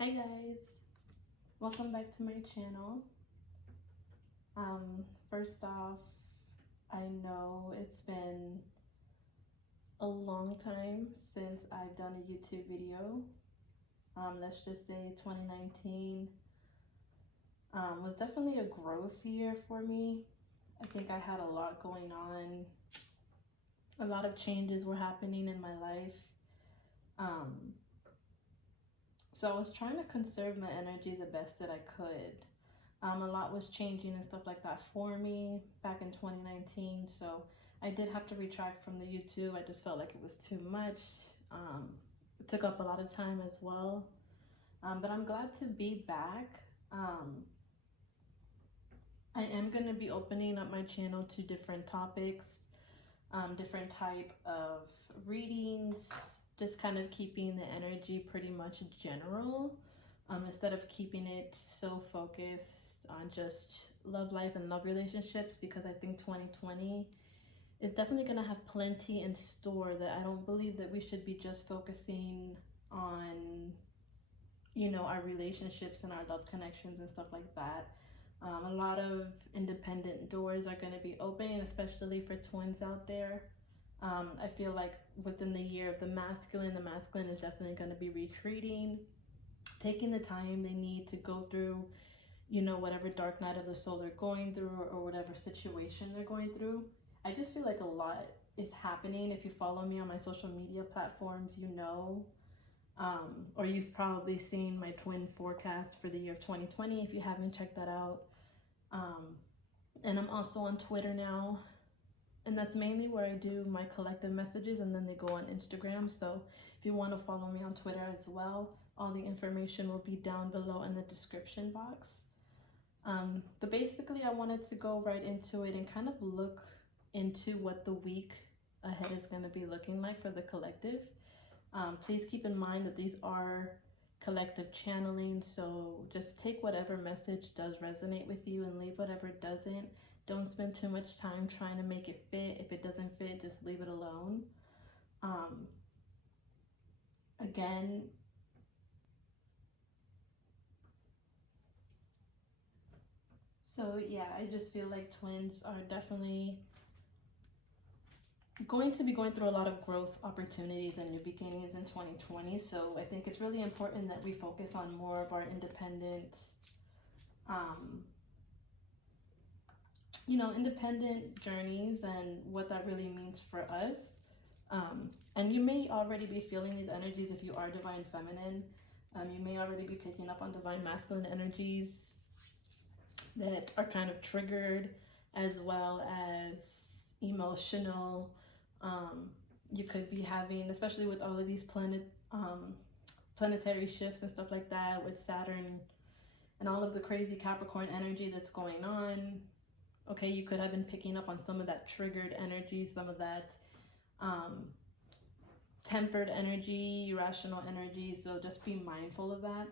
Hi guys, welcome back to my channel. First off, I know it's been a long time since I've done a YouTube video. Let's just say 2019 was definitely a growth year for me. I think I had a lot going on. A lot of changes were happening in my life. So I was trying to conserve my energy the best that I could. A lot was changing and stuff like that for me back in 2019. So I did have to retract from the YouTube. I just felt like it was too much. It took up a lot of time as well. But I'm glad to be back. I am going to be opening up my channel to different topics, different type of readings, just kind of keeping the energy pretty much general, instead of keeping it so focused on just love life and love relationships, because I think 2020 is definitely going to have plenty in store that I don't believe that we should be just focusing on, you know, our relationships and our love connections and stuff like that. A lot of independent doors are going to be opening, especially for twins out there. I feel like within the year of the masculine is definitely going to be retreating, taking the time they need to go through, you know, whatever dark night of the soul they're going through, or whatever situation they're going through. I just feel like a lot is happening. If you follow me on my social media platforms, you know, or you've probably seen my twin forecast for the year of 2020 if you haven't checked that out. And I'm also on Twitter now, and that's mainly where I do my collective messages, and then they go on Instagram. So if you want to follow me on Twitter as well, all the information will be down below in the description box. But basically I wanted to go right into it and kind of look into what the week ahead is going to be looking like for the collective. Please keep in mind that these are collective channeling, so just take whatever message does resonate with you and leave whatever doesn't. Don't spend too much time trying to make it fit. If it doesn't fit, just leave it alone. Again, so yeah, I just feel like twins are definitely going to be going through a lot of growth opportunities and new beginnings in 2020. So I think it's really important that we focus on more of our independent, independent journeys and what that really means for us. And you may already be feeling these energies if you are divine feminine. You may already be picking up on divine masculine energies that are kind of triggered, as well as emotional. You could be having, especially with all of these planetary shifts and stuff like that, with Saturn and all of the crazy Capricorn energy that's going on. Okay, you could have been picking up on some of that triggered energy, some of that tempered energy, irrational energy. So just be mindful of that.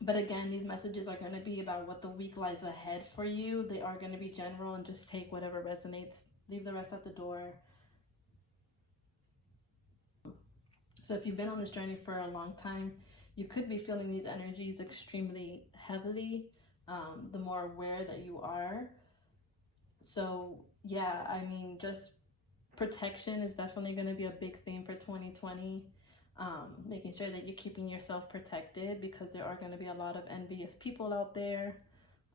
But again, these messages are going to be about what the week lies ahead for you. They are going to be general, and just take whatever resonates. Leave the rest at the door. So if you've been on this journey for a long time, you could be feeling these energies extremely heavily, the more aware that you are. So yeah, I mean, just protection is definitely going to be a big theme for 2020. Making sure that you're keeping yourself protected, because there are going to be a lot of envious people out there,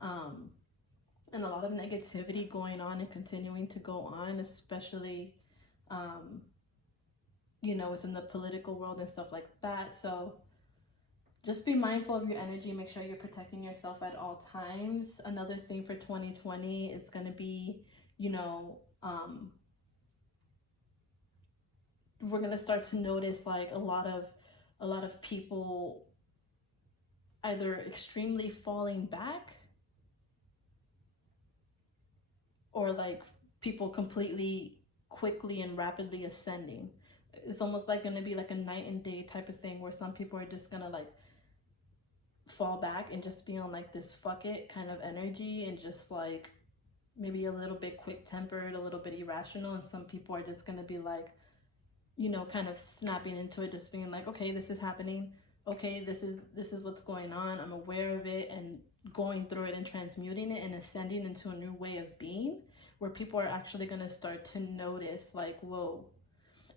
and a lot of negativity going on and continuing to go on, especially within the political world and stuff like that. So just be mindful of your energy. Make sure you're protecting yourself at all times. Another thing for 2020 is going to be, we're going to start to notice like a lot of people either extremely falling back, or like people completely quickly and rapidly ascending. It's almost like going to be like a night and day type of thing, where some people are just going to like fall back and just be on like this fuck it kind of energy, and just like maybe a little bit quick tempered, a little bit irrational. And some people are just going to be like, kind of snapping into it, just being like, okay, this is happening. okay, this is what's going on. I'm aware of it and going through it and transmuting it and ascending into a new way of being, where people are actually going to start to notice, like, whoa,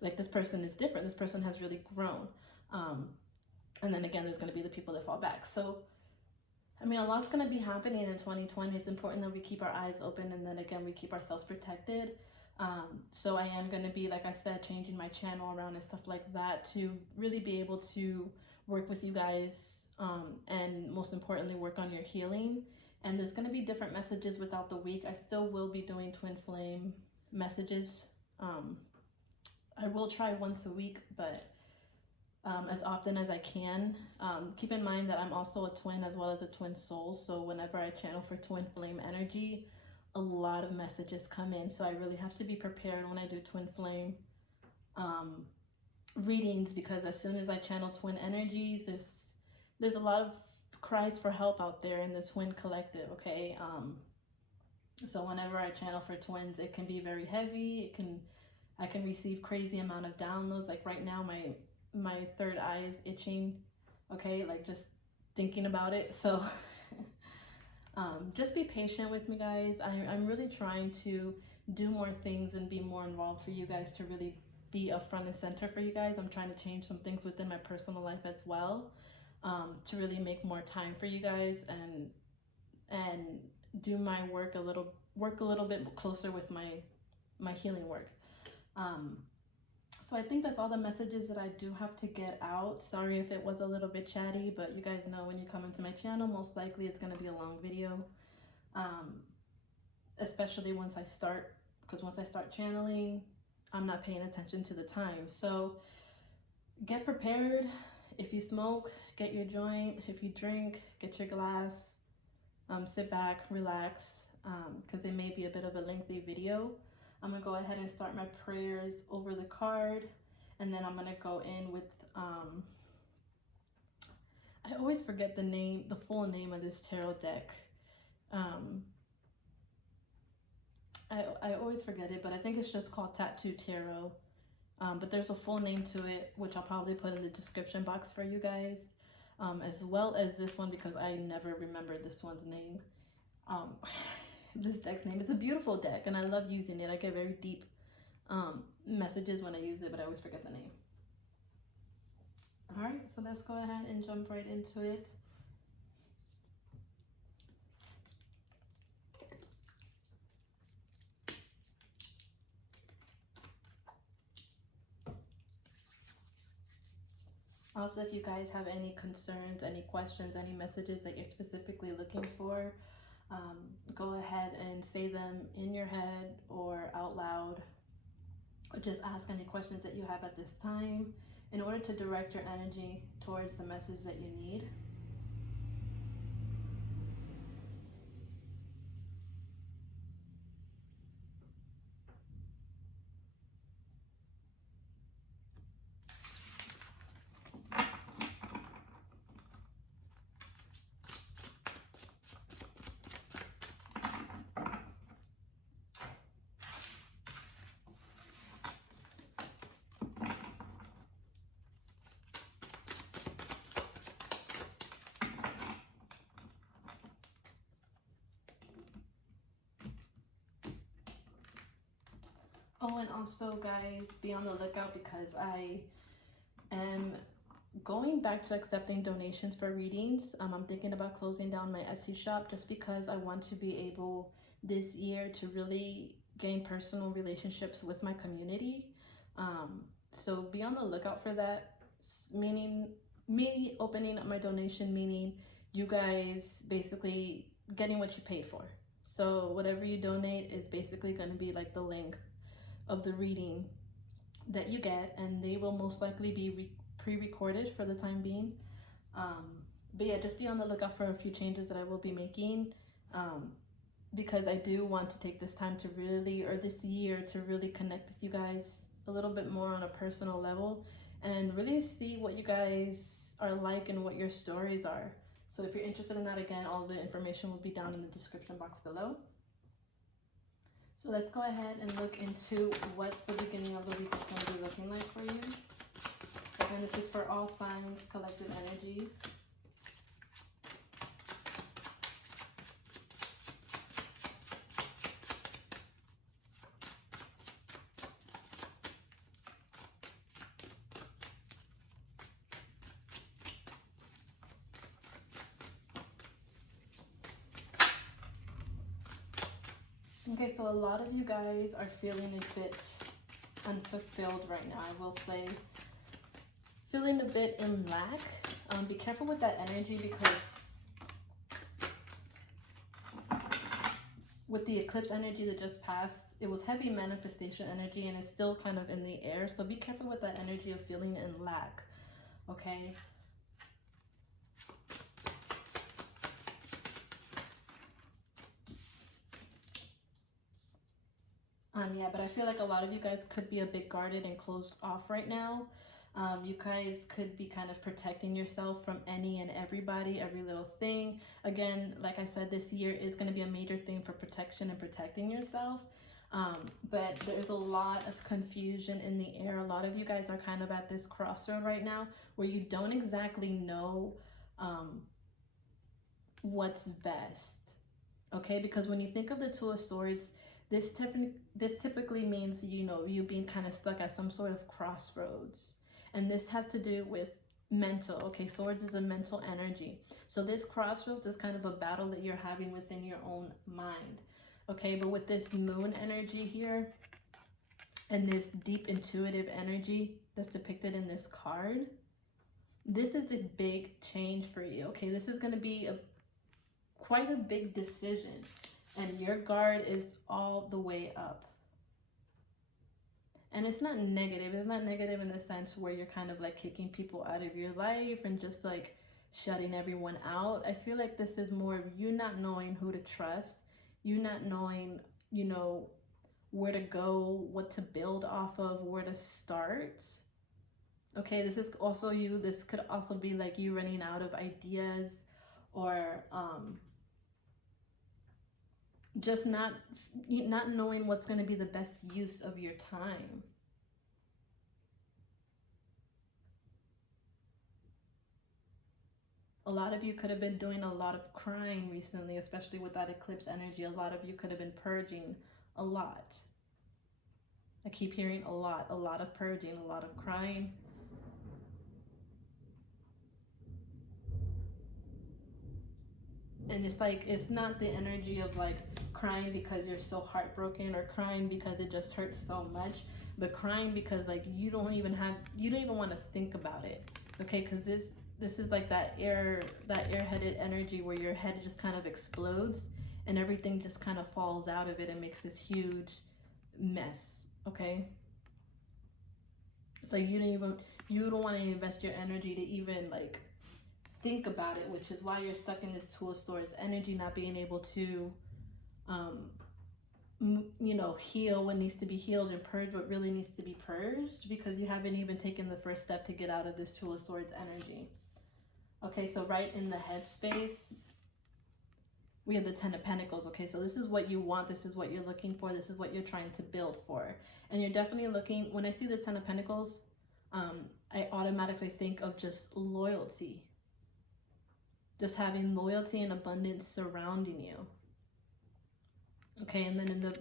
like this person is different. This person has really grown. And then again, there's going to be the people that fall back. So, I mean, a lot's going to be happening in 2020. It's important that we keep our eyes open, and then again, we keep ourselves protected. So I am going to be, like I said, changing my channel around and stuff like that to really be able to work with you guys, and most importantly, work on your healing. And there's going to be different messages without the week. I still will be doing twin flame messages. I will try once a week, but as often as I can. Keep in mind that I'm also a twin as well as a twin soul, so whenever I channel for twin flame energy, a lot of messages come in, so I really have to be prepared when I do twin flame readings, because as soon as I channel twin energies, there's a lot of cries for help out there in the twin collective, okay? So whenever I channel for twins, it can be very heavy. I can receive crazy amount of downloads. Like right now, my third eye is itching, okay, like just thinking about it. So just be patient with me, guys. I'm really trying to do more things and be more involved for you guys, to really be up front and center for you guys. I'm trying to change some things within my personal life as well, to really make more time for you guys and do my work a little bit closer with my healing work. So I think that's all the messages that I do have to get out. Sorry if it was a little bit chatty, but you guys know when you come into my channel, most likely it's going to be a long video, especially once I start, because once I start channeling, I'm not paying attention to the time. So get prepared. If you smoke, get your joint. If you drink, get your glass. Sit back, relax, because it may be a bit of a lengthy video. I'm going to go ahead and start my prayers over the card, and then I'm going to go in with, I always forget the full name of this tarot deck. I always forget it, but I think it's just called Tattoo Tarot. But there's a full name to it, which I'll probably put in the description box for you guys, as well as this one, because I never remember this one's name. This deck's name. It's a beautiful deck, and I love using it. I get very deep messages when I use it, but I always forget the name. All right, so let's go ahead and jump right into it. Also, if you guys have any concerns, any questions, any messages that you're specifically looking for, go ahead and say them in your head or out loud, or just ask any questions that you have at this time in order to direct your energy towards the message that you need. Oh, and also, guys, be on the lookout, because I am going back to accepting donations for readings. I'm thinking about closing down my Etsy shop, just because I want to be able this year to really gain personal relationships with my community. So be on the lookout for that, meaning me opening up my donation, meaning you guys basically getting what you pay for. So whatever you donate is basically going to be like the length of the reading that you get, and they will most likely be pre-recorded for the time being. But yeah, just be on the lookout for a few changes that I will be making, because I do want to take this time to really, or this year, to really connect with you guys a little bit more on a personal level, and really see what you guys are like and what your stories are. So if you're interested in that, again, all the information will be down in the description box below. So let's go ahead and look into what the beginning of the week is going to be looking like for you. And this is for all signs, collective energies. Okay, so a lot of you guys are feeling a bit unfulfilled right now. I will say, feeling a bit in lack. Be careful with that energy, because with the eclipse energy that just passed, it was heavy manifestation energy and it's still kind of in the air. So be careful with that energy of feeling in lack, okay? Yeah, but I feel like a lot of you guys could be a bit guarded and closed off right now. You guys could be kind of protecting yourself from any and everybody, every little thing. Again, like I said, this year is going to be a major thing for protection and protecting yourself. But there's a lot of confusion in the air. A lot of you guys are kind of at this crossroad right now where you don't exactly know what's best. Okay, because when you think of the Two of Swords, this typically means, you know, you being kind of stuck at some sort of crossroads. And this has to do with mental. Okay, swords is a mental energy. So this crossroads is kind of a battle that you're having within your own mind. Okay, but with this moon energy here and this deep intuitive energy that's depicted in this card, this is a big change for you. Okay, this is going to be quite a big decision. And your guard is all the way up. And it's not negative. It's not negative in the sense where you're kind of like kicking people out of your life and just like shutting everyone out. I feel like this is more of you not knowing who to trust. You not knowing, you know, where to go, what to build off of, where to start. Okay, this is also you. This could also be like you running out of ideas, or just not knowing what's going to be the best use of your time. A lot of you could have been doing a lot of crying recently, especially with that eclipse energy. A lot of you could have been purging a lot. I keep hearing a lot of purging, a lot of crying. And it's like, it's not the energy of like crying because you're so heartbroken or crying because it just hurts so much, but crying because like you don't even want to think about it. Okay, because this is like that airheaded energy where your head just kind of explodes and everything just kind of falls out of it and makes this huge mess. Okay, it's like you don't want to invest your energy to even like think about it, which is why you're stuck in this Two of Swords energy, not being able to you know, heal what needs to be healed and purge what really needs to be purged, because you haven't even taken the first step to get out of this Two of Swords energy. Okay, so right in the headspace, we have the Ten of Pentacles. Okay, so this is what you want. This is what you're looking for. This is what you're trying to build for. And you're definitely looking, when I see the Ten of Pentacles, I automatically think of just loyalty. Just having loyalty and abundance surrounding you. Okay, and then in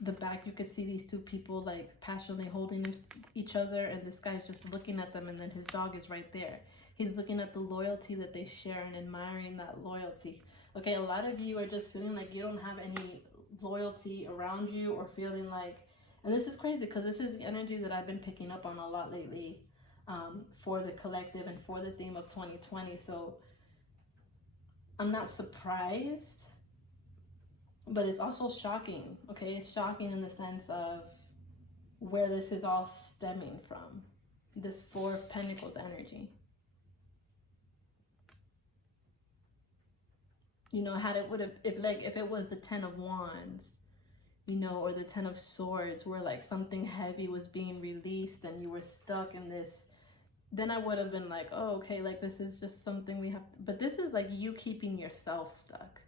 the back, you could see these two people like passionately holding each other, and this guy's just looking at them, and then his dog is right there. He's looking at the loyalty that they share and admiring that loyalty. Okay, a lot of you are just feeling like you don't have any loyalty around you, or feeling like, and this is crazy because this is the energy that I've been picking up on a lot lately for the collective and for the theme of 2020. So I'm not surprised, but it's also shocking. Okay, it's shocking in the sense of where this is all stemming from. This Four of Pentacles energy. You know, if it was the Ten of Wands, you know, or the Ten of Swords, where like something heavy was being released and you were stuck in this, then I would have been like, oh, okay, like this is just something we have, but this is like you keeping yourself stuck.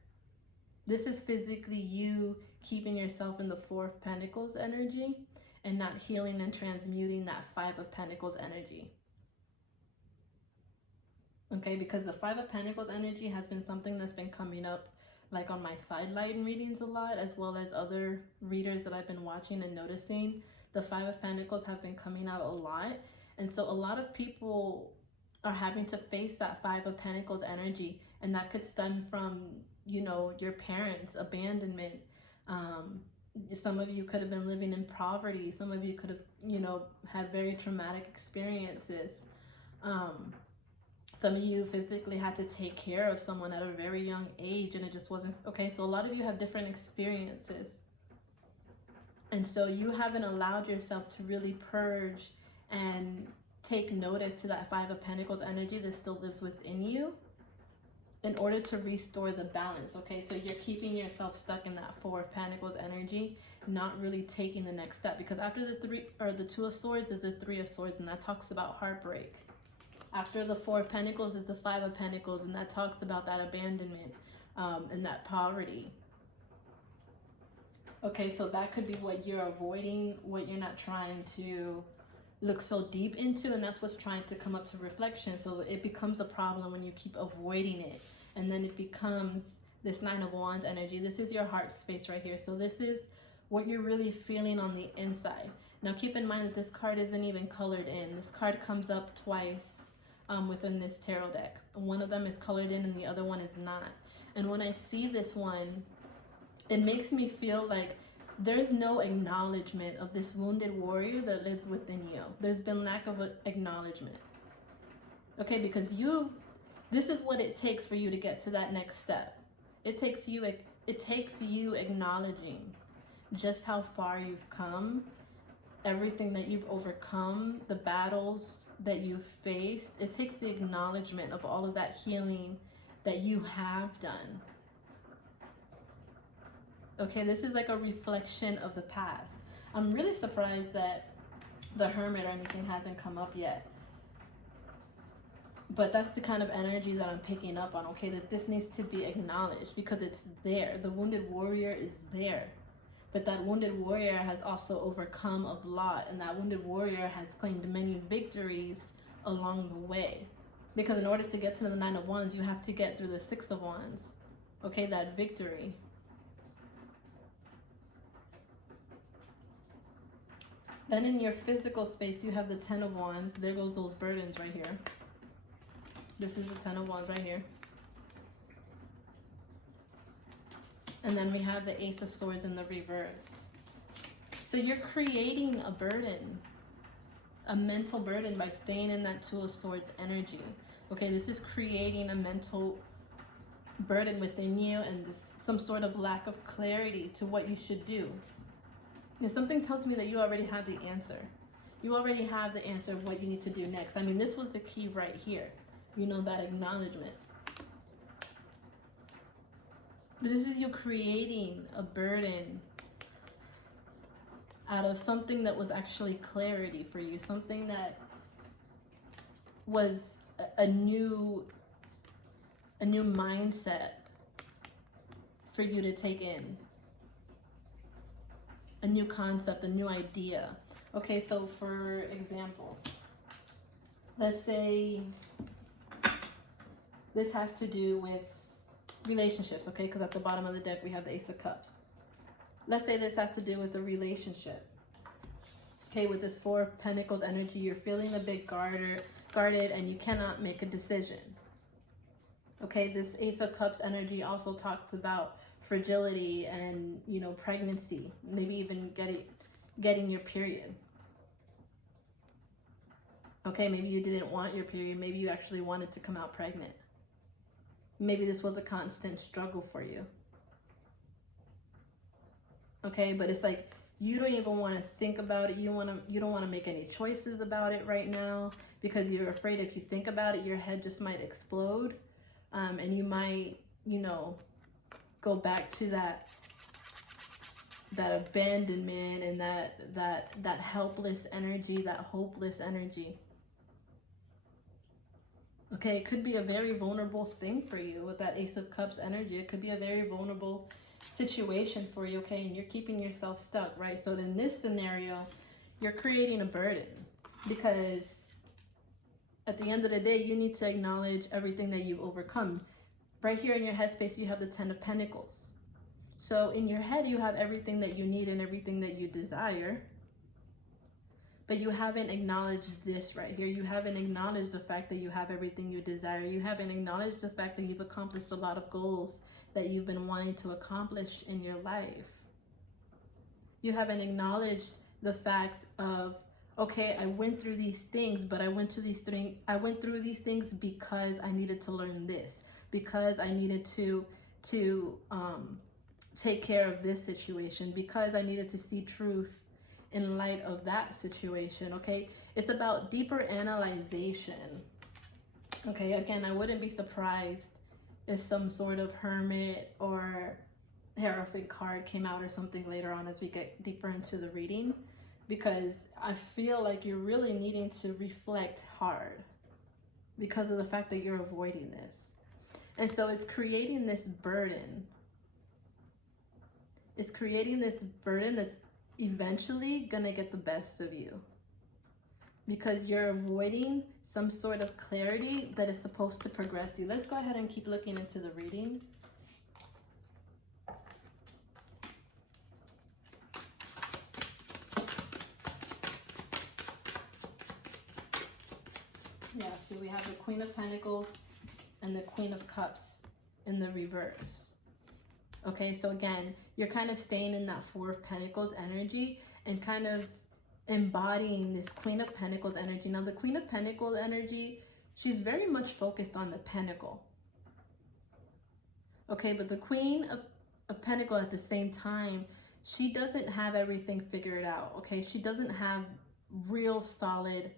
This is physically you keeping yourself in the Four of Pentacles energy and not healing and transmuting that Five of Pentacles energy. Okay, because the Five of Pentacles energy has been something that's been coming up like on my sideline readings a lot, as well as other readers that I've been watching and noticing. The Five of Pentacles have been coming out a lot. And so a lot of people are having to face that Five of Pentacles energy. And that could stem from, you know, your parents' abandonment. Some of you could have been living in poverty. Some of you could have, you know, had very traumatic experiences. Some of you physically had to take care of someone at a very young age and it just wasn't okay. So a lot of you have different experiences. And so you haven't allowed yourself to really purge and take notice to that Five of Pentacles energy that still lives within you in order to restore the balance. Okay, so you're keeping yourself stuck in that Four of Pentacles energy, not really taking the next step, because after the Two of Swords is the Three of Swords, and that talks about heartbreak. After the Four of Pentacles is the Five of Pentacles, and that talks about that abandonment and that poverty. Okay, so that could be what you're avoiding, what you're not trying to look so deep into, and that's what's trying to come up to reflection. So it becomes a problem when you keep avoiding it, and then it becomes this Nine of Wands energy. This is your heart space right here. So this is what you're really feeling on the inside. Now keep in mind that this card isn't even colored in. This card comes up twice within this tarot deck. One of them is colored in and the other one is not. And when I see this one, it makes me feel like there's no acknowledgement of this wounded warrior that lives within you. There's been lack of acknowledgement. Okay, because this is what it takes for you to get to that next step. It takes you acknowledging just how far you've come, everything that you've overcome, the battles that you've faced. It takes the acknowledgement of all of that healing that you have done. Okay, this is like a reflection of the past. I'm really surprised that the Hermit or anything hasn't come up yet. But that's the kind of energy that I'm picking up on, okay? That this needs to be acknowledged because it's there. The wounded warrior is there. But that wounded warrior has also overcome a lot, and that wounded warrior has claimed many victories along the way. Because in order to get to the Nine of Wands, you have to get through the Six of Wands. Okay, that victory. Then in your physical space, you have the Ten of Wands. There goes those burdens right here. This is the Ten of Wands right here. And then we have the Ace of Swords in the reverse. So you're creating a burden, a mental burden, by staying in that Two of Swords energy. Okay, this is creating a mental burden within you and some sort of lack of clarity to what you should do. And something tells me that you already have the answer. You already have the answer of what you need to do next. I mean, this was the key right here. You know, that acknowledgement. This is you creating a burden out of something that was actually clarity for you. Something that was a new mindset for you to take in. A new concept, a new idea. Okay, so for example, let's say this has to do with relationships, okay? Because at the bottom of the deck, we have the Ace of Cups. Let's say this has to do with a relationship. Okay, with this Four of Pentacles energy, you're feeling a bit guarded and you cannot make a decision. Okay, this Ace of Cups energy also talks about fragility and, you know, pregnancy, maybe even getting your period. Okay, maybe you didn't want your period, maybe you actually wanted to come out pregnant. Maybe this was a constant struggle for you. Okay, but it's like you don't even want to think about it. You don't want to make any choices about it right now because you're afraid if you think about it, your head just might explode, and you might, you know, go back to that abandonment and that helpless energy, that hopeless energy. Okay, it could be a very vulnerable thing for you with that Ace of Cups energy. It could be a very vulnerable situation for you, okay? And you're keeping yourself stuck, right? So in this scenario, you're creating a burden because at the end of the day, you need to acknowledge everything that you've overcome. Right here in your headspace, you have the 10 of Pentacles. So in your head, you have everything that you need and everything that you desire. But you haven't acknowledged this right here. You haven't acknowledged the fact that you have everything you desire. You haven't acknowledged the fact that you've accomplished a lot of goals that you've been wanting to accomplish in your life. You haven't acknowledged the fact of, okay, I went through these things, but I went through these things because I needed to learn this, because I needed to take care of this situation, because I needed to see truth in light of that situation. Okay, it's about deeper analyzation. Okay, again, I wouldn't be surprised if some sort of hermit or Hierophant card came out or something later on as we get deeper into the reading, because I feel like you're really needing to reflect hard because of the fact that you're avoiding this. And so it's creating this burden. It's creating this burden that's eventually gonna get the best of you, because you're avoiding some sort of clarity that is supposed to progress you. Let's go ahead and keep looking into the reading. Yeah, so we have the Queen of Pentacles and the Queen of Cups in the reverse. Okay, so again, you're kind of staying in that Four of Pentacles energy and kind of embodying this Queen of Pentacles energy. Now, the Queen of Pentacles energy, she's very much focused on the pentacle. Okay, but the Queen of Pentacles at the same time, she doesn't have everything figured out. Okay, she doesn't have real solid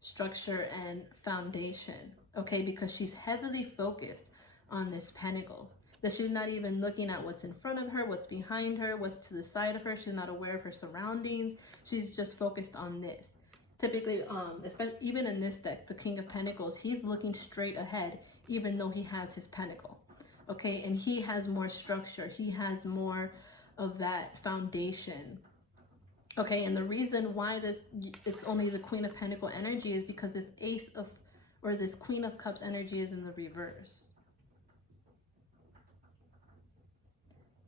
structure and foundation. Okay, because she's heavily focused on this pentacle. That she's not even looking at what's in front of her, what's behind her, what's to the side of her. She's not aware of her surroundings. She's just focused on this. Typically, especially even in this deck, the King of Pentacles, he's looking straight ahead, even though he has his pentacle. Okay, and he has more structure. He has more of that foundation. Okay, and the reason why it's only the Queen of Pentacles energy is because this this Queen of Cups energy is in the reverse.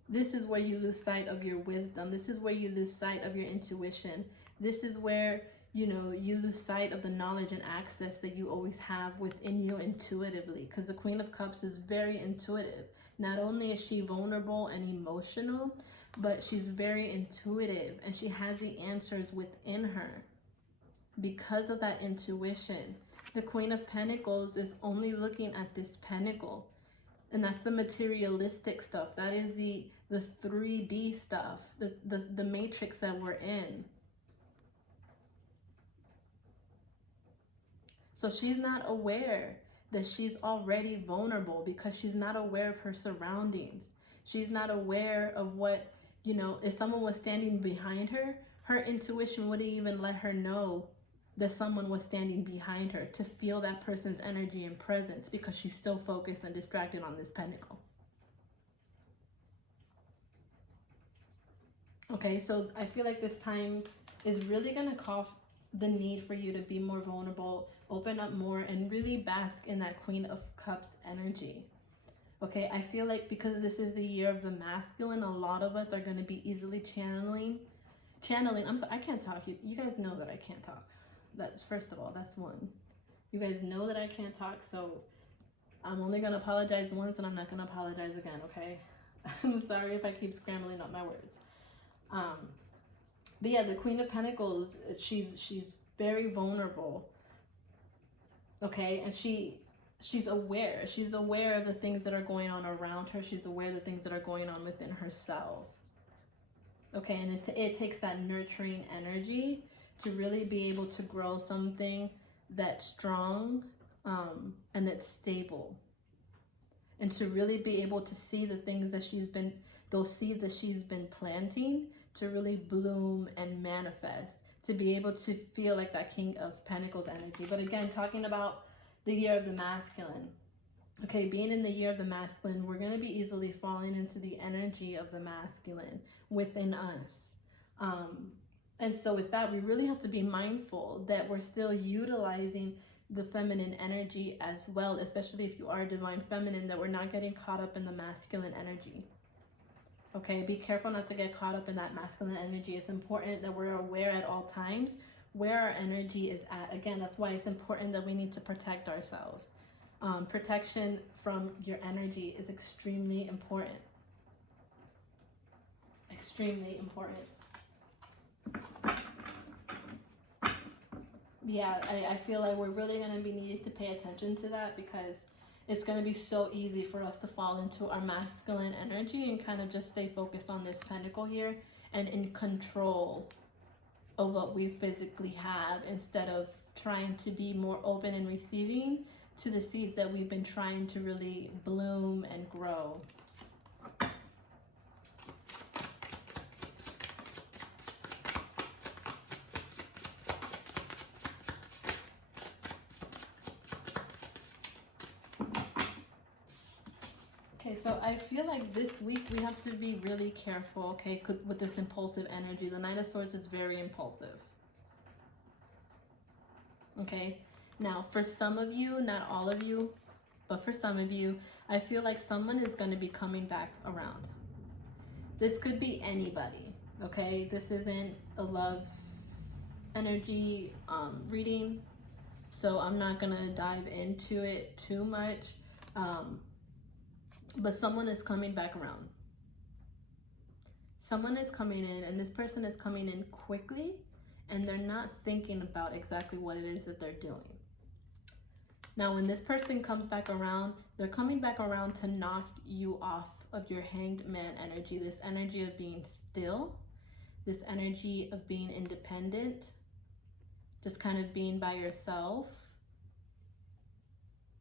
This is where you lose sight of your wisdom. This is where you lose sight of your intuition. This is where, you know, you lose sight of the knowledge and access that you always have within you intuitively. Because the Queen of Cups is very intuitive. Not only is she vulnerable and emotional, but she's very intuitive and she has the answers within her because of that intuition. The Queen of Pentacles is only looking at this pentacle. And that's the materialistic stuff. That is the 3D stuff, the matrix that we're in. So she's not aware that she's already vulnerable because she's not aware of her surroundings. She's not aware of what, you know, if someone was standing behind her, her intuition wouldn't even let her know that someone was standing behind her to feel that person's energy and presence because she's still focused and distracted on this pentacle. Okay, so I feel like this time is really going to call the need for you to be more vulnerable, open up more, and really bask in that Queen of Cups energy. Okay, I feel like because this is the year of the masculine, a lot of us are going to be easily channeling. I'm sorry, I can't talk. You guys know that I can't talk. That's, first of all, that's one. You guys know that I can't talk, so I'm only going to apologize once and I'm not going to apologize again, okay? I'm sorry if I keep scrambling up my words. But yeah, the Queen of Pentacles, she's very vulnerable, okay? And she's aware. She's aware of the things that are going on around her. She's aware of the things that are going on within herself. Okay, and it takes that nurturing energy to really be able to grow something that's strong and that's stable. And to really be able to see the things that those seeds that she's been planting to really bloom and manifest. To be able to feel like that King of Pentacles energy. But again, talking about the year of the masculine. Okay, being in the year of the masculine, we're going to be easily falling into the energy of the masculine within us. And so with that, we really have to be mindful that we're still utilizing the feminine energy as well, especially if you are divine feminine, that we're not getting caught up in the masculine energy. Okay, be careful not to get caught up in that masculine energy. It's important that we're aware at all times where our energy is at. Again, that's why it's important that we need to protect ourselves. Protection from your energy is extremely important. Extremely important. Yeah, I feel like we're really going to be needing to pay attention to that, because it's going to be so easy for us to fall into our masculine energy and kind of just stay focused on this pentacle here and in control of what we physically have, instead of trying to be more open and receiving to the seeds that we've been trying to really bloom and grow. Okay, so I feel like this week we have to be really careful, okay, with this impulsive energy. The Knight of Swords is very impulsive. Okay, now for some of you, not all of you, but for some of you, I feel like someone is going to be coming back around. This could be anybody, okay? This isn't a love energy reading, so I'm not going to dive into it too much. But someone is coming back around. Someone is coming in, and this person is coming in quickly, and they're not thinking about exactly what it is that they're doing. Now, when this person comes back around, they're coming back around to knock you off of your Hanged Man energy, this energy of being still, this energy of being independent, just kind of being by yourself,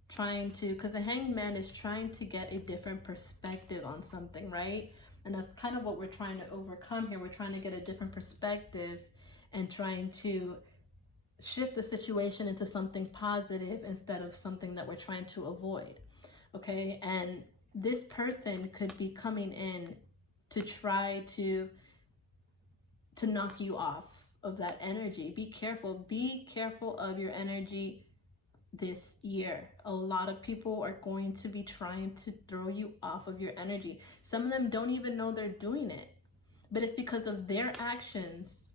trying to, because the Hanged Man is trying to get a different perspective on something, right? And that's kind of what we're trying to overcome here. We're trying to get a different perspective and trying to shift the situation into something positive instead of something that we're trying to avoid. Okay, and this person could be coming in to try to knock you off of that energy. Be careful of your energy this year. A lot of people are going to be trying to throw you off of your energy. Some of them don't even know they're doing it, but it's because of their actions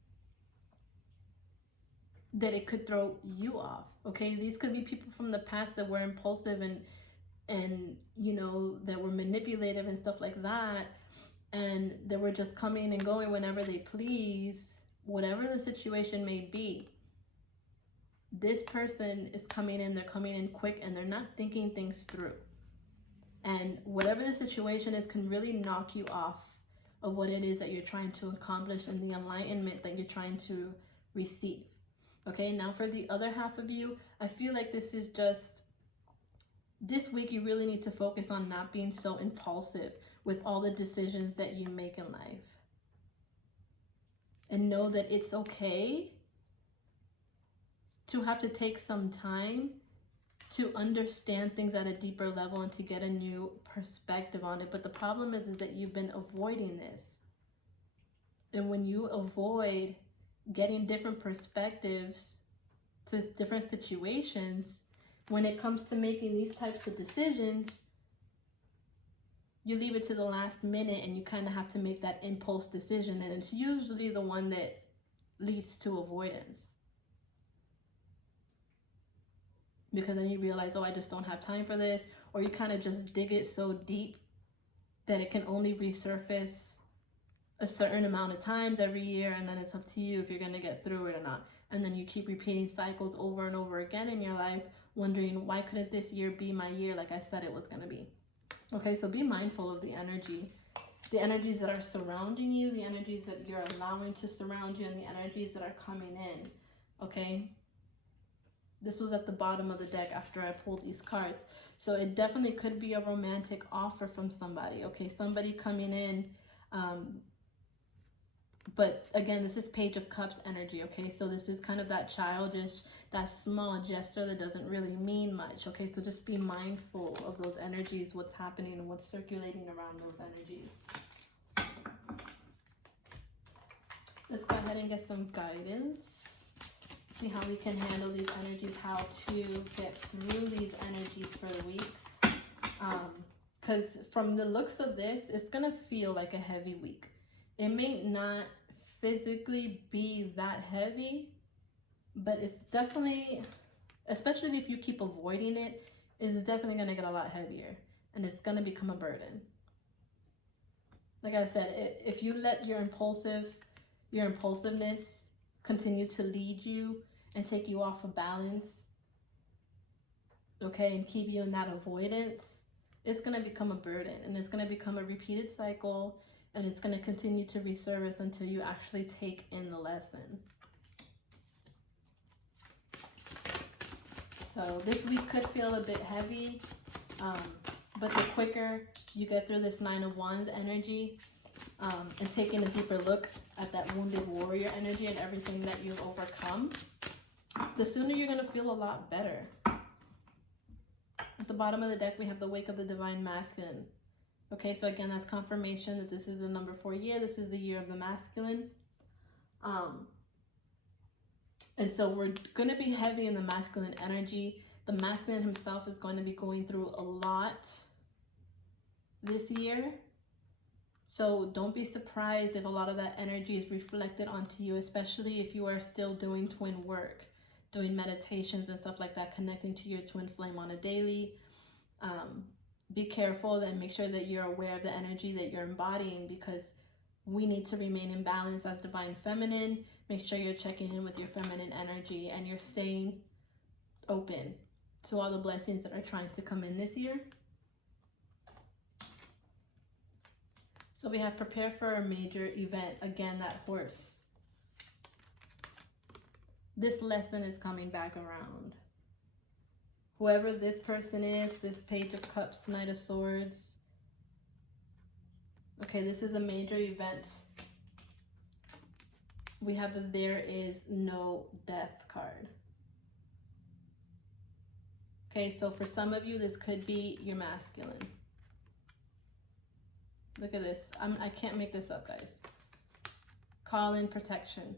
that it could throw you off. Okay, these could be people from the past that were impulsive and you know, that were manipulative and stuff like that, and they were just coming and going whenever they please, whatever the situation may be. This person is coming in, they're coming in quick, and they're not thinking things through. And whatever the situation is can really knock you off of what it is that you're trying to accomplish and the enlightenment that you're trying to receive. Okay, now for the other half of you, I feel like this is just, this week you really need to focus on not being so impulsive with all the decisions that you make in life. And know that it's okay to have to take some time to understand things at a deeper level and to get a new perspective on it. But the problem is that you've been avoiding this. And when you avoid getting different perspectives to different situations, when it comes to making these types of decisions, you leave it to the last minute and you kind of have to make that impulse decision. And it's usually the one that leads to avoidance. Because then you realize, oh, I just don't have time for this. Or you kind of just dig it so deep that it can only resurface a certain amount of times every year. And then it's up to you if you're going to get through it or not. And then you keep repeating cycles over and over again in your life, wondering, why couldn't this year be my year like I said it was going to be? Okay, so be mindful of the energies that are surrounding you, the energies that you're allowing to surround you, and the energies that are coming in. Okay? This was at the bottom of the deck after I pulled these cards. So it definitely could be a romantic offer from somebody. Okay, somebody coming in. But again, this is Page of Cups energy. Okay, so this is kind of that childish, that small gesture that doesn't really mean much. Okay, so just be mindful of those energies, what's happening and what's circulating around those energies. Let's go ahead and get some guidance See how we can handle these energies, how to get through these energies for the week. Because from the looks of this, it's going to feel like a heavy week. It may not physically be that heavy, but it's definitely, especially if you keep avoiding it, it's definitely going to get a lot heavier, and it's going to become a burden. Like I said, if you let your impulsiveness continue to lead you and take you off of balance, okay, and keep you in that avoidance, it's going to become a burden, and it's going to become a repeated cycle, and it's going to continue to resurface until you actually take in the lesson. So this week could feel a bit heavy, but the quicker you get through this 9 of Wands energy, and taking a deeper look at that wounded warrior energy and everything that you've overcome, the sooner you're going to feel a lot better. At the bottom of the deck, we have the Wake of the Divine Masculine. Okay, so again, that's confirmation that this is the number 4 year. This is the year of the masculine. And so we're going to be heavy in the masculine energy. The masculine himself is going to be going through a lot this year. So don't be surprised if a lot of that energy is reflected onto you, especially if you are still doing twin work, doing meditations and stuff like that, connecting to your twin flame on a daily. Be careful and make sure that you're aware of the energy that you're embodying, because we need to remain in balance as divine feminine. Make sure you're checking in with your feminine energy and you're staying open to all the blessings that are trying to come in this year. So we have prepare for a major event. Again, that horse. This lesson is coming back around. Whoever this person is, this Page of Cups, Knight of Swords. Okay, this is a major event. We have the There Is No Death card. Okay, so for some of you, this could be your masculine. Look at this. I can't make this up, guys. Call in protection.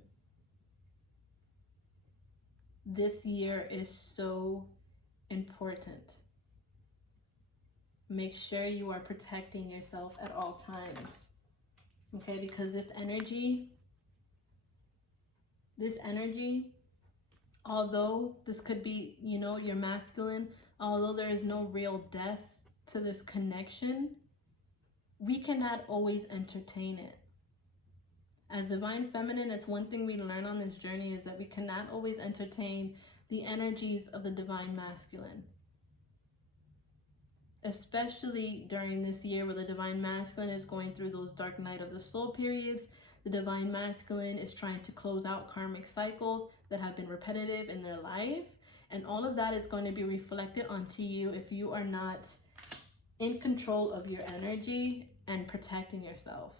This year is so important. Make sure you are protecting yourself at all times. Okay, because this energy, although this could be, you know, your masculine, although there is no real death to this connection, we cannot always entertain it. As divine feminine, it's one thing we learn on this journey is that we cannot always entertain the energies of the divine masculine. Especially during this year where the divine masculine is going through those dark night of the soul periods. The divine masculine is trying to close out karmic cycles that have been repetitive in their life. And all of that is going to be reflected onto you if you are not in control of your energy and protecting yourself.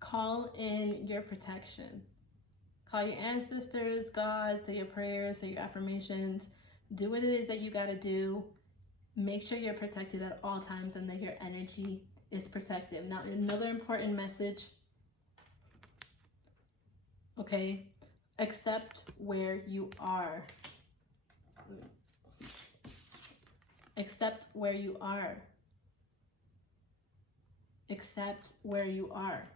Call in your protection. Call your ancestors, God, say your prayers, say your affirmations. Do what it is that you got to do. Make sure you're protected at all times and that your energy is protected. Now, another important message, okay, accept where you are. Accept where you are. Accept where you are.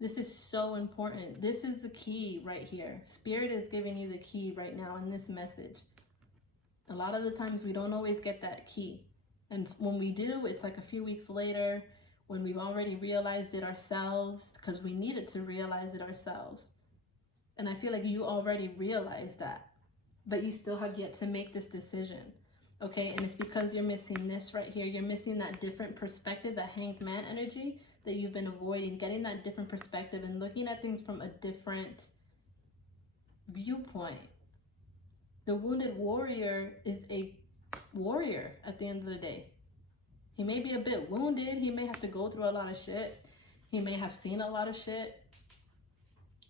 This is so important. This is the key right here. Spirit is giving you the key right now in this message. A lot of the times we don't always get that key. And when we do, it's like a few weeks later when we've already realized it ourselves, because we needed to realize it ourselves. And I feel like you already realized that, but you still have yet to make this decision. Okay, and it's because you're missing this right here. You're missing that different perspective, that Hanged Man energy that you've been avoiding, getting that different perspective and looking at things from a different viewpoint. The wounded warrior is a warrior at the end of the day. He may be a bit wounded. He may have to go through a lot of shit. He may have seen a lot of shit.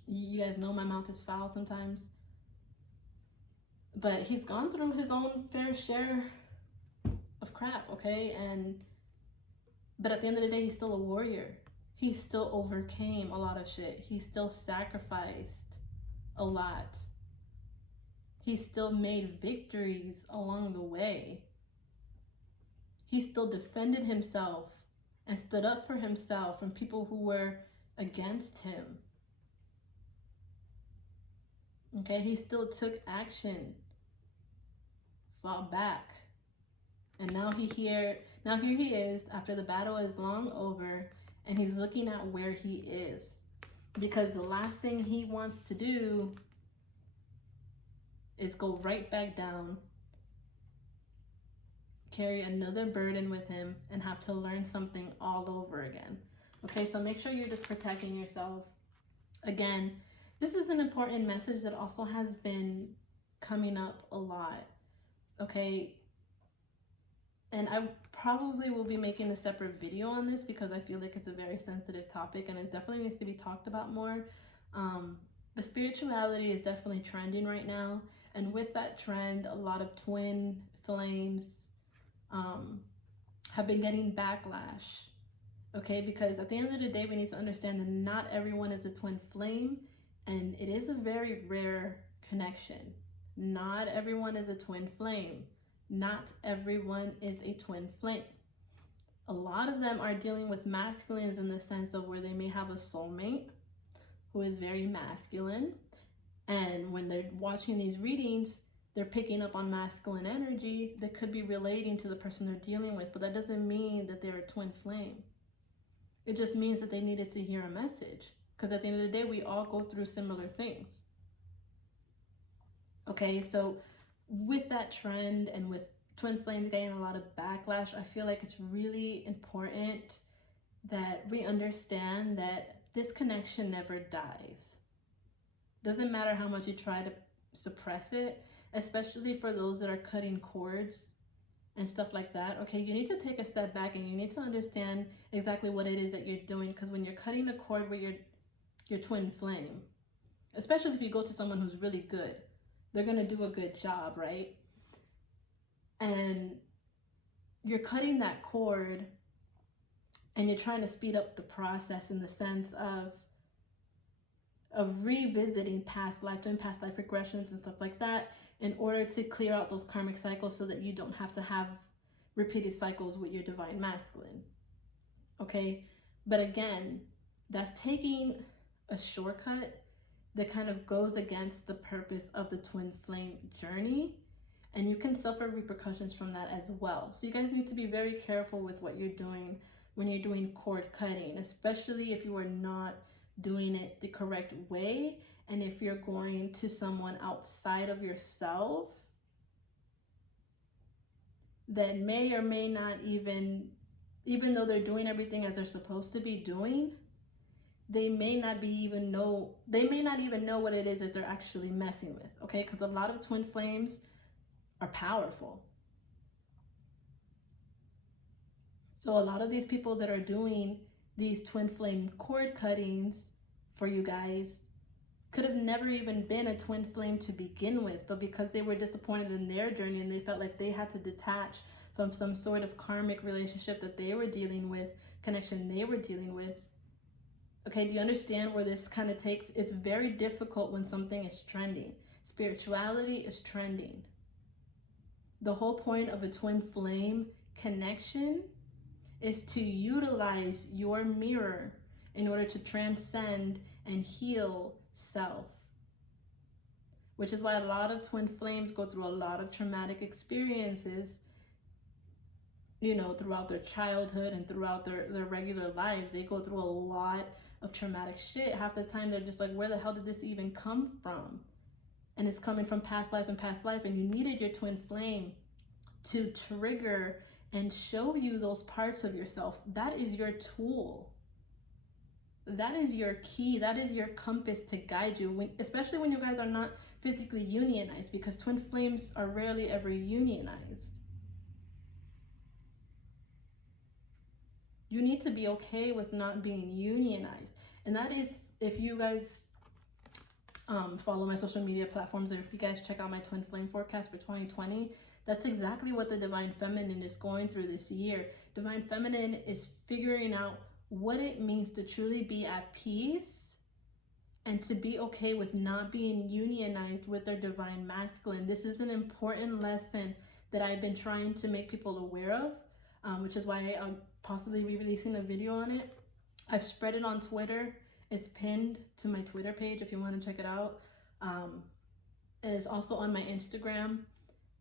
You guys know my mouth is foul sometimes. But he's gone through his own fair share of crap, okay? But at the end of the day, he's still a warrior. He still overcame a lot of shit. He still sacrificed a lot. He still made victories along the way. He still defended himself and stood up for himself from people who were against him. Okay, he still took action, fought back. And now here he is after the battle is long over, and he's looking at where he is. Because the last thing he wants to do is go right back down, carry another burden with him, and have to learn something all over again. Okay, so make sure you're just protecting yourself. Again, this is an important message that also has been coming up a lot. Okay, and I probably will be making a separate video on this because I feel like it's a very sensitive topic and it definitely needs to be talked about more. But spirituality is definitely trending right now. And with that trend, a lot of twin flames have been getting backlash. Okay, because at the end of the day, we need to understand that not everyone is a twin flame. And it is a very rare connection. Not everyone is a twin flame. Not everyone is a twin flame. A lot of them are dealing with masculines in the sense of where they may have a soulmate who is very masculine. And when they're watching these readings, they're picking up on masculine energy that could be relating to the person they're dealing with. But that doesn't mean that they're a twin flame. It just means that they needed to hear a message. Because at the end of the day, we all go through similar things. Okay, so with that trend and with twin flames getting a lot of backlash, I feel like it's really important that we understand that this connection never dies. Doesn't matter how much you try to suppress it, especially for those that are cutting cords and stuff like that. Okay, you need to take a step back and you need to understand exactly what it is that you're doing, because when you're cutting a cord with your twin flame, especially if you go to someone who's really good, they're going to do a good job, right? And you're cutting that cord and you're trying to speed up the process in the sense of revisiting past life, doing past life regressions and stuff like that in order to clear out those karmic cycles so that you don't have to have repeated cycles with your divine masculine. Okay? But again, that's taking a shortcut that kind of goes against the purpose of the twin flame journey, and you can suffer repercussions from that as well. So you guys need to be very careful with what you're doing when you're doing cord cutting, especially if you are not doing it the correct way, and if you're going to someone outside of yourself that may or may not even though they're doing everything as they're supposed to be doing, they may not even know what it is that they're actually messing with. Okay, because a lot of twin flames are powerful. So a lot of these people that are doing these twin flame cord cuttings for you guys could have never even been a twin flame to begin with, but because they were disappointed in their journey and they felt like they had to detach from some sort of karmic relationship that they were dealing with, connection they were dealing with. Okay, do you understand where this kind of takes? It's very difficult when something is trending. Spirituality is trending. The whole point of a twin flame connection is to utilize your mirror in order to transcend and heal self. Which is why a lot of twin flames go through a lot of traumatic experiences, throughout their childhood and throughout their regular lives. They go through a lot of traumatic shit. Half the time they're just like, where the hell did this even come from? And it's coming from past life, and you needed your twin flame to trigger and show you those parts of yourself. That is your tool. That is your key. That is your compass to guide you, especially when you guys are not physically unionized, because twin flames are rarely ever unionized. You need to be okay with not being unionized. And that is, if you guys follow my social media platforms, or if you guys check out my twin flame forecast for 2020, that's exactly what the Divine Feminine is going through this year. Divine Feminine is figuring out what it means to truly be at peace and to be okay with not being unionized with their divine masculine. This is an important lesson that I've been trying to make people aware of, which is why I'll possibly be releasing a video on it. I've spread it on Twitter. It's pinned to my Twitter page if you want to check it out. It is also on my Instagram,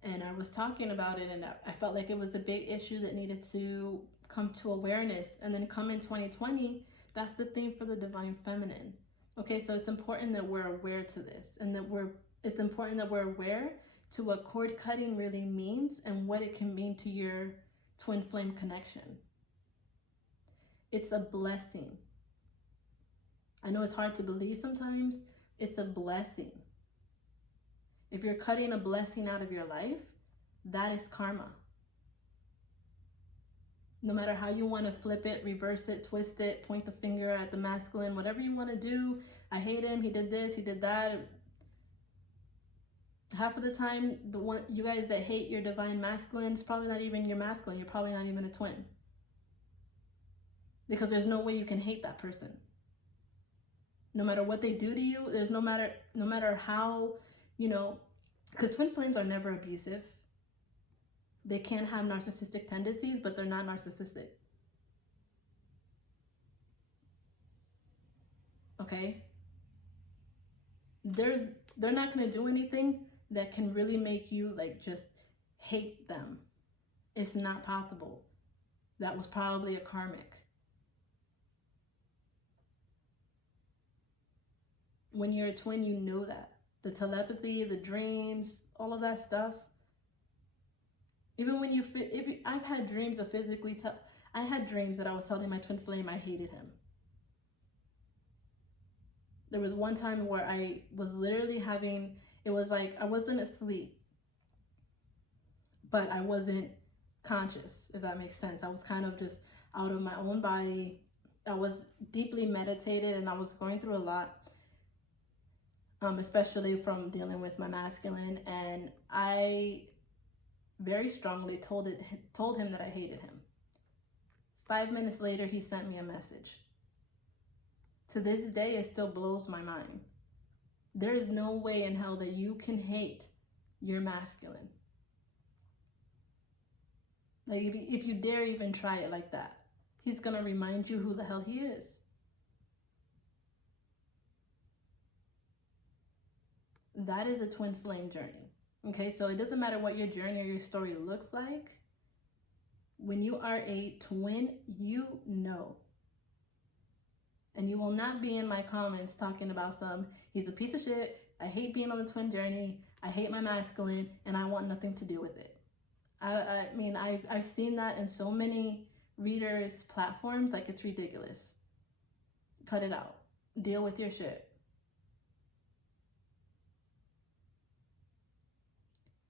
and I was talking about it, and I felt like it was a big issue that needed to come to awareness. And then come in 2020, that's the theme for the divine feminine. Okay, so it's important that we're aware to this, and that it's important that we're aware to what cord cutting really means and what it can mean to your twin flame connection. It's a blessing. I know it's hard to believe sometimes. It's a blessing. If you're cutting a blessing out of your life, that is karma. No matter how you want to flip it, reverse it, twist it, point the finger at the masculine, whatever you want to do. I hate him, he did this, he did that. Half of the time, you guys that hate your divine masculine, it's probably not even your masculine. You're probably not even a twin. Because there's no way you can hate that person. No matter what they do to you, there's no matter how, because twin flames are never abusive. They can have narcissistic tendencies, but they're not narcissistic. Okay? They're not going to do anything that can really make you just hate them. It's not possible. That was probably a karmic. When you're a twin, you know that. The telepathy, the dreams, all of that stuff. Even when I've had dreams of I had dreams that I was telling my twin flame I hated him. There was one time where I was literally it was like I wasn't asleep, but I wasn't conscious, if that makes sense. I was kind of just out of my own body. I was deeply meditated, and I was going through a lot, especially from dealing with my masculine, and I very strongly told him that I hated him. 5 minutes later, he sent me a message. To this day, it still blows my mind. There is no way in hell that you can hate your masculine. Like, if you dare even try it like that, he's gonna remind you who the hell he is. That is a twin flame journey. Okay, so it doesn't matter what your journey or your story looks like. When you are a twin, you know. And you will not be in my comments talking about he's a piece of shit, I hate being on the twin journey, I hate my masculine, and I want nothing to do with it. I mean, I've seen that in so many readers' platforms, it's ridiculous. Cut it out. Deal with your shit.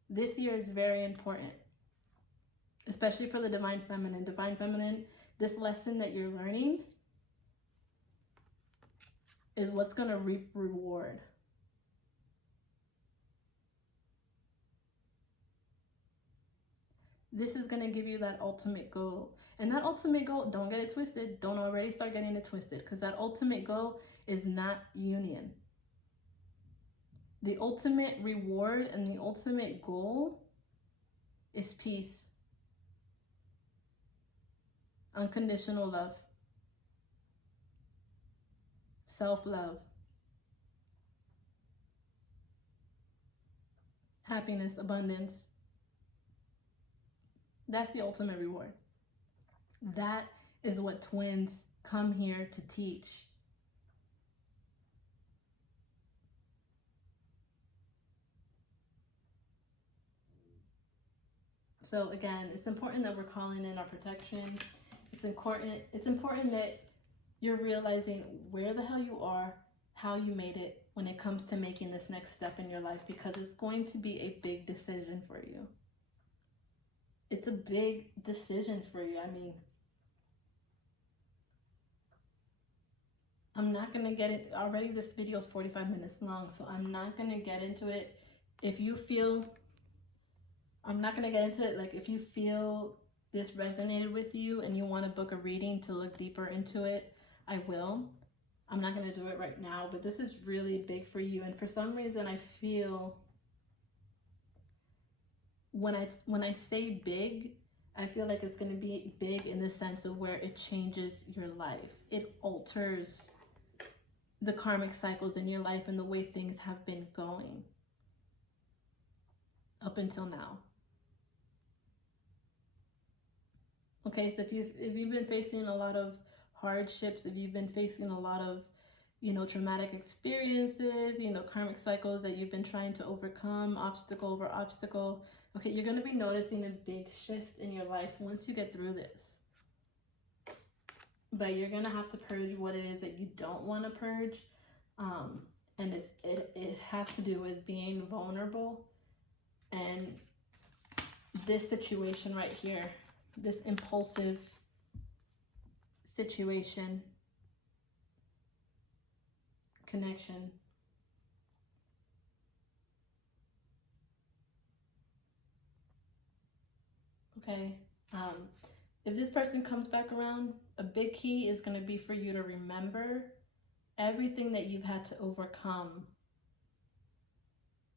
This year is very important, especially for the divine feminine. Divine feminine, this lesson that you're learning is what's going to reap reward. This is going to give you that ultimate goal. And that ultimate goal, don't get it twisted. Don't already start getting it twisted, because that ultimate goal is not union. The ultimate reward and the ultimate goal is peace. Unconditional love. Self-love. Happiness, abundance. That's the ultimate reward. That is what twins come here to teach. So again, it's important that we're calling in our protection. It's important that you're realizing where the hell you are, how you made it when it comes to making this next step in your life, because it's going to be a big decision for you. It's a big decision for you. I mean, I'm not going to get it. Already this video is 45 minutes long, so I'm not going to get into it. I'm not going to get into it. If you feel this resonated with you and you want to book a reading to look deeper into it, I will. I'm not going to do it right now, but this is really big for you. And for some reason, I feel when I say big, I feel like it's going to be big in the sense of where it changes your life. It alters the karmic cycles in your life and the way things have been going up until now. Okay, so if you've been facing a lot of hardships, if you've been facing a lot of, you know, traumatic experiences, you know, karmic cycles that you've been trying to overcome, obstacle over obstacle, okay, you're going to be noticing a big shift in your life once you get through this. But you're going to have to purge what it is that you don't want to purge. And it has to do with being vulnerable. And this situation right here, this impulsive situation, connection. Okay. If this person comes back around, a big key is going to be for you to remember everything that you've had to overcome,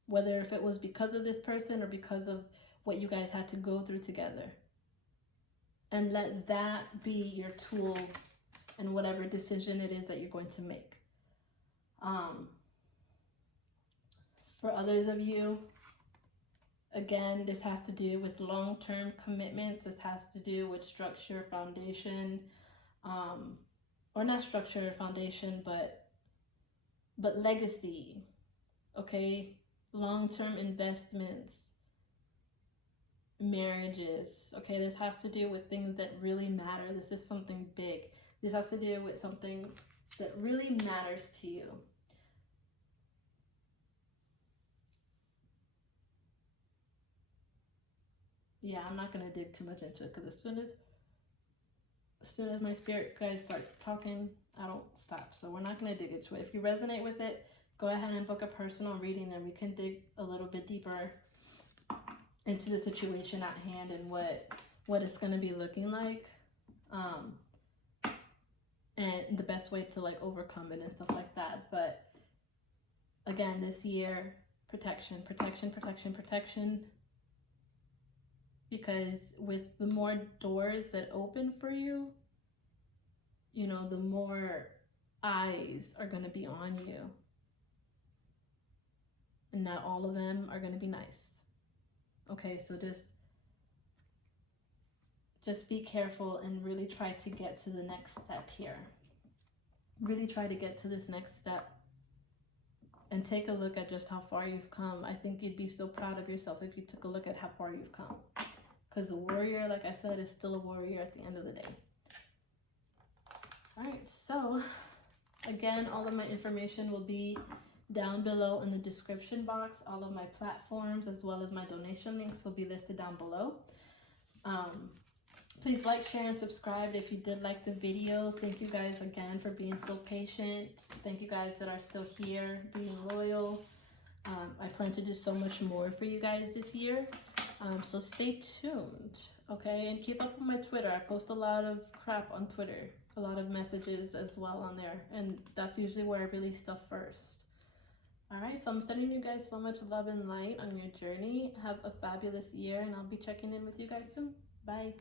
whether if it was because of this person or because of what you guys had to go through together. And let that be your tool in whatever decision it is that you're going to make. For others of you, again, this has to do with long-term commitments. This has to do with structure, foundation, or not structure, foundation, but legacy, okay? Long-term investments, marriages, okay? This has to do with things that really matter. This is something big. This has to do with something that really matters to you. Yeah, I'm not going to dig too much into it because as soon as my spirit guys start talking, I don't stop. So we're not going to dig into it. If you resonate with it, go ahead and book a personal reading and we can dig a little bit deeper into the situation at hand and what it's going to be looking like. And the best way to like overcome it and stuff like that. But again, this year, protection, protection, protection, protection. Because with the more doors that open for you, you know, the more eyes are going to be on you. And not all of them are going to be nice. Okay, so just be careful and really try to get to the next step here. Really try to get to this next step. And take a look at just how far you've come. I think you'd be so proud of yourself if you took a look at how far you've come. Because the warrior, like I said, is still a warrior at the end of the day. All right, so again, all of my information will be down below in the description box. All of my platforms as well as my donation links will be listed down below. Please like, share, and subscribe if you did like the video. Thank you guys again for being so patient. Thank you guys that are still here, being loyal. I plan to do so much more for you guys this year. So stay tuned, okay? And keep up with my Twitter. I post a lot of crap on Twitter. A lot of messages as well on there. And that's usually where I release stuff first. All right, so I'm sending you guys so much love and light on your journey. Have a fabulous year, and I'll be checking in with you guys soon. Bye.